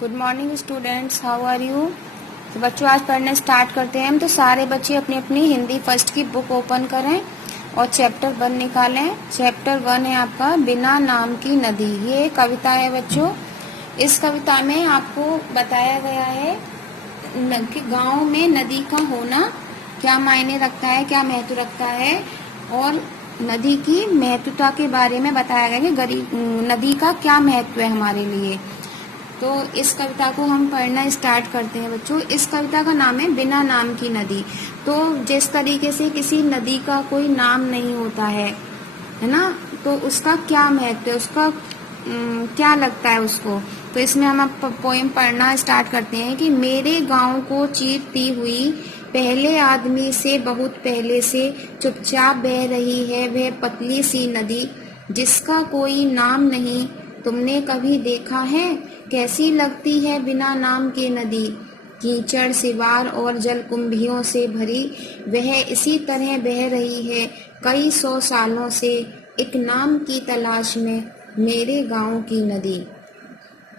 Good morning students, how are you. तो बच्चों आज पढ़ने स्टार्ट करते हैं हम। तो सारे बच्चे अपनी अपनी हिंदी फर्स्ट की बुक ओपन करें और चैप्टर 1 निकालें। चैप्टर 1 है आपका बिना नाम की नदी। ये कविता है बच्चों। इस कविता में आपको बताया गया है कि गांव में नदी का होना क्या मायने रखता है, क्या महत्व रखता है, और नदी की महत्वता के बारे में बताया गया कि नदी का क्या महत्व है हमारे लिए। तो इस कविता को हम पढ़ना स्टार्ट करते हैं बच्चों। इस कविता का नाम है बिना नाम की नदी। तो जिस तरीके से किसी नदी का कोई नाम नहीं होता है ना, तो उसका क्या महत्व है, उसका क्या लगता है उसको। तो इसमें हम अब पोएम पढ़ना स्टार्ट करते हैं कि मेरे गांव को चीरती हुई पहले आदमी से बहुत पहले से चुपचाप बह रही है वह पतली सी नदी, जिसका कोई नाम नहीं तुमने कभी देखा है। कैसी लगती है बिना नाम के नदी, कीचड़ सिवार और जलकुंभियों से भरी वह इसी तरह बह रही है कई 100 सालों से एक नाम की तलाश में मेरे गांव की नदी।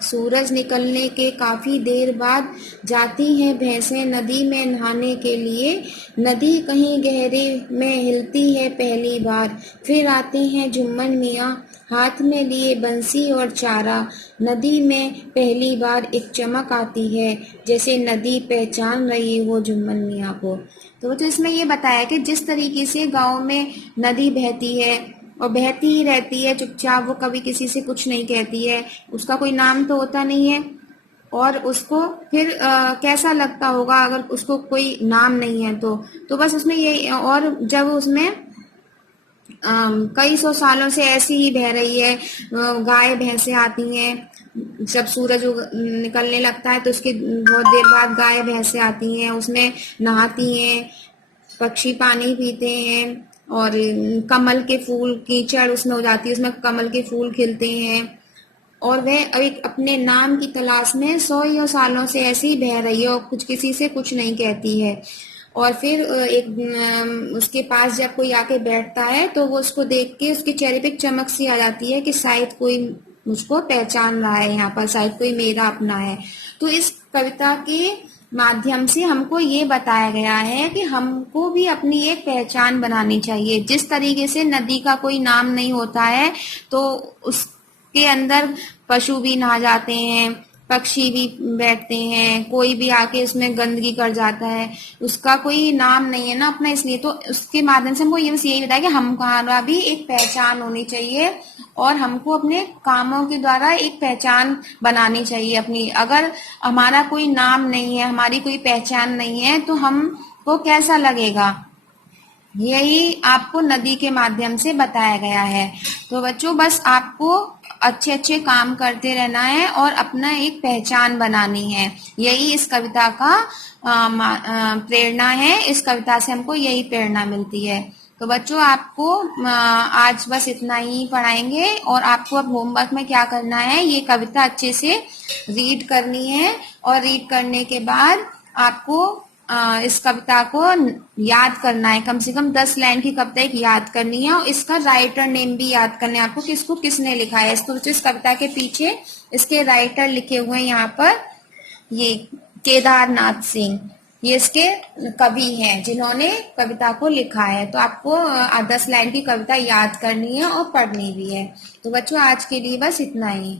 सूरज निकलने के काफी देर बाद जाती हैं भैंसें नदी में नहाने के लिए। नदी कहीं गहरे में हिलती है पहली बार, फिर आते हैं जुम्मन मियाँ हाथ में लिए बंसी और चारा। नदी में पहली बार एक चमक आती है जैसे नदी पहचान रही हो जुम्मन मियाँ को। तो इसमें ये बताया कि जिस तरीके से गांव में नदी बहती है और बहती ही रहती है चुपचाप, वो कभी किसी से कुछ नहीं कहती है, उसका कोई नाम तो होता नहीं है, और उसको फिर कैसा लगता होगा अगर उसको कोई नाम नहीं है तो बस उसमें ये, और जब उसमें कई 100 सालों से ऐसी ही बह रही है, गाय भैंसे आती हैं, जब सूरज निकलने लगता है तो उसके बहुत देर बाद गाय भैंसे आती हैं, उसमें नहाती हैं, पक्षी पानी पीते हैं, और कमल के फूल कीचड़ उसमें हो जाती है, उसमें कमल के फूल खिलते हैं, और वह एक अपने नाम की तलाश में 100 सालों से ऐसे ही बह रही है और कुछ किसी से कुछ नहीं कहती है। और फिर एक उसके पास जब कोई आके बैठता है तो वो उसको देख के उसके चेहरे पे चमक सी आ जाती है कि शायद कोई मुझको पहचान रहा है, यहाँ पर शायद कोई मेरा अपना है। तो इस कविता के माध्यम से हमको ये बताया गया है कि हमको भी अपनी एक पहचान बनानी चाहिए। जिस तरीके से नदी का कोई नाम नहीं होता है तो उसके अंदर पशु भी नहा जाते हैं, पक्षी भी बैठते हैं, कोई भी आके उसमें गंदगी कर जाता है, उसका कोई नाम नहीं है ना अपना। इसलिए तो उसके माध्यम से हमको ये बस यही बताया कि हमारा भी एक पहचान होनी चाहिए और हमको अपने कामों के द्वारा एक पहचान बनानी चाहिए अपनी। अगर हमारा कोई नाम नहीं है, हमारी कोई पहचान नहीं है, तो हमको कैसा लगेगा। यही आपको नदी के माध्यम से बताया गया है। तो बच्चों बस आपको अच्छे अच्छे काम करते रहना है और अपना एक पहचान बनानी है। यही इस कविता का प्रेरणा है। इस कविता से हमको यही प्रेरणा मिलती है। तो बच्चों आपको आज बस इतना ही पढ़ाएंगे, और आपको अब होमवर्क में क्या करना है, ये कविता अच्छे से रीड करनी है, और रीड करने के बाद आपको इस कविता को याद करना है। कम से कम 10 लाइन की कविता एक याद करनी है, और इसका राइटर नेम भी याद करना है आपको कि इसको किसने लिखा है। इसको इस कविता के पीछे इसके राइटर लिखे हुए हैं यहाँ पर, ये केदारनाथ सिंह, ये इसके कवि हैं जिन्होंने कविता को लिखा है। तो आपको 10 लाइन की कविता याद करनी है और पढ़नी भी है। तो बच्चों आज के लिए बस इतना ही।